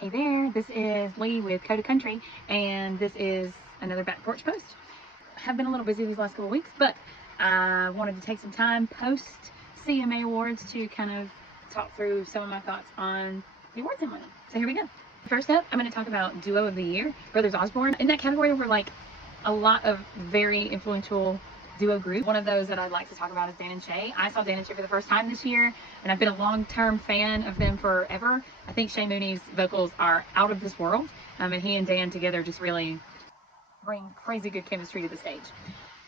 Hey there, this is Lee with Coda Country, and this is another Back Porch post. I have been a little busy these last couple of weeks, but I wanted to take some time post-CMA awards to kind of talk through some of my thoughts on the awards I'm winning. So here we go. First up, I'm going to talk about Duo of the Year, Brothers Osborne. In that category were like a lot of very influential duo group. One of those that I'd like to talk about is Dan and Shay. I saw Dan and Shay for the first time this year, and I've been a long-term fan of them forever. I think Shay Mooney's vocals are out of this world, and he and Dan together just really bring crazy good chemistry to the stage.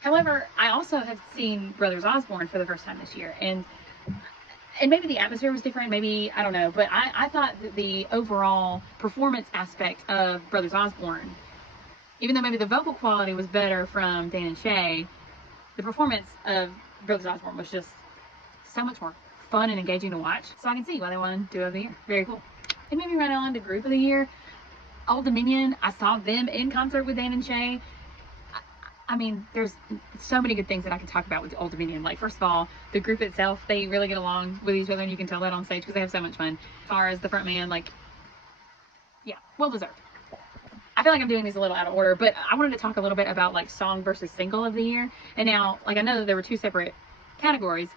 However, I also have seen Brothers Osborne for the first time this year, and maybe the atmosphere was different, maybe, I don't know, but I thought that the overall performance aspect of Brothers Osborne, even though maybe the vocal quality was better from Dan and Shay, the performance of Brothers Osborne was just so much more fun and engaging to watch. So I can see why they won Duo of the Year. Very cool. It made me run on to Group of the Year. Old Dominion, I saw them in concert with Dan and Shay. I mean, there's so many good things that I can talk about with Old Dominion. Like, first of all, the group itself, they really get along with each other, and you can tell that on stage because they have so much fun. As far as the front man, like, yeah, well deserved. I feel like I'm doing these a little out of order, but I wanted to talk a little bit about like song versus single of the year. And now, like, I know that there were two separate categories.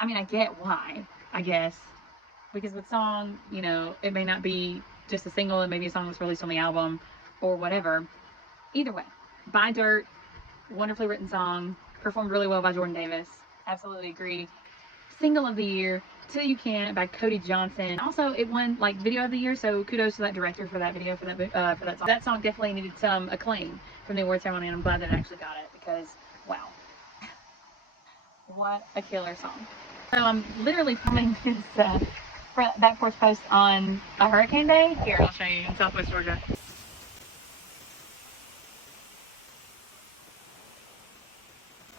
I mean, I get why, I guess, because with song, you know, it may not be just a single, it may be a song that's released on the album or whatever. Either way, Buy Dirt, wonderfully written song, performed really well by Jordan Davis. Absolutely agree. Single of the year, Till You Can by Cody Johnson. Also, it won like video of the year, so kudos to that director for that video, for that song. That song definitely needed some acclaim from the award ceremony, and I'm glad that it actually got it because, wow, what a killer song. So I'm literally filming this Back Porch post on a hurricane day. Here, I'll show you in Southwest Georgia.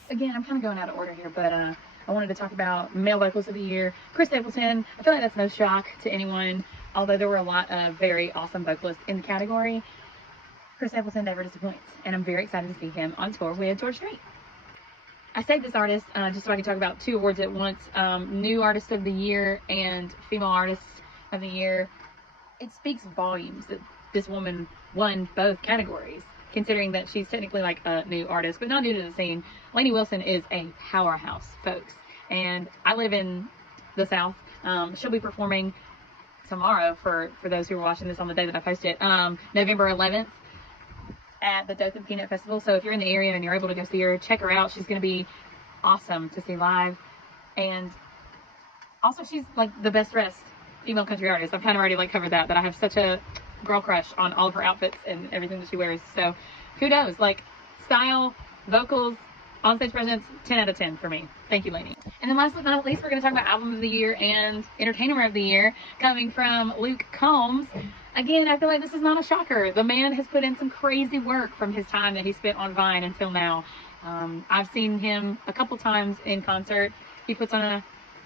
Again, I'm kind of going out of order here, but I wanted to talk about male vocals of the year. Chris Stapleton, I feel like that's no shock to anyone, although there were a lot of very awesome vocalists in the category. Chris Stapleton never disappoints, and I'm very excited to see him on tour with George Strait. I saved this artist just so I can talk about two awards at once, New Artist of the Year and Female Artist of the Year. It speaks volumes that this woman won both categories, considering that she's technically like a new artist, but not new to the scene. Lainey Wilson is a powerhouse, folks. And I live in the South. She'll be performing tomorrow for those who are watching this on the day that I post it, November 11th at the Dope and Peanut Festival. So if you're in the area and you're able to go see her, check her out. She's going to be awesome to see live. And also, she's like the best dressed female country artist. I've kind of already like covered that I have such a girl crush on all of her outfits and everything that she wears. So kudos, like style, vocals, onstage presence, 10 out of 10 for me. Thank you, Lainey. And then last but not least, we're going to talk about Album of the Year and Entertainer of the Year, coming from Luke Combs. Again, I feel like this is not a shocker. The man has put in some crazy work from his time that he spent on Vine until now. I've seen him a couple times in concert. He puts on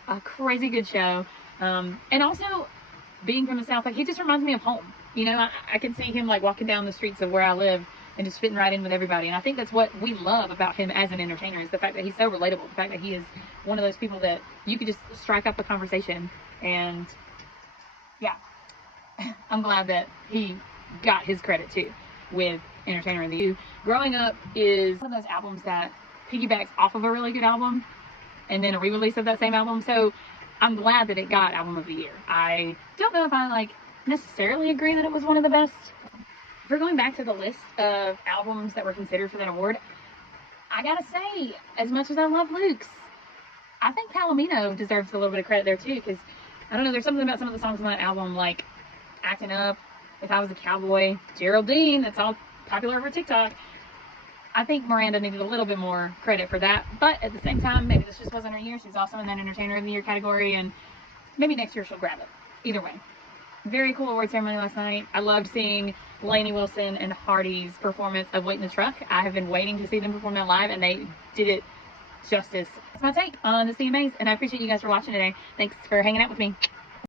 a crazy good show. And also, being from the South, like, he just reminds me of home. You know, I can see him like walking down the streets of where I live and just fitting right in with everybody. And I think that's what we love about him as an entertainer, is the fact that he's so relatable. The fact that he is one of those people that you could just strike up a conversation. And yeah, I'm glad that he got his credit too with Entertainer of the Year. Growing Up is one of those albums that piggybacks off of a really good album and then a re-release of that same album. So I'm glad that it got Album of the Year. I don't know if I like necessarily agree that it was one of the best. If we're going back to the list of albums that were considered for that award, I gotta say, as much as I love Luke's, I think Palomino deserves a little bit of credit there too, because I don't know, there's something about some of the songs on that album, like Acting Up, If I Was a Cowboy, Geraldine, that's all popular over TikTok. I think Miranda needed a little bit more credit for that, but at the same time, maybe this just wasn't her year. She's also in that Entertainer of the Year category, and maybe next year she'll grab it. Either way. Very cool award ceremony last night. I loved seeing Lainey Wilson and Hardy's performance of Wait in the Truck. I have been waiting to see them perform that live, and they did it justice. That's my take on the CMAs, and I appreciate you guys for watching today. Thanks for hanging out with me.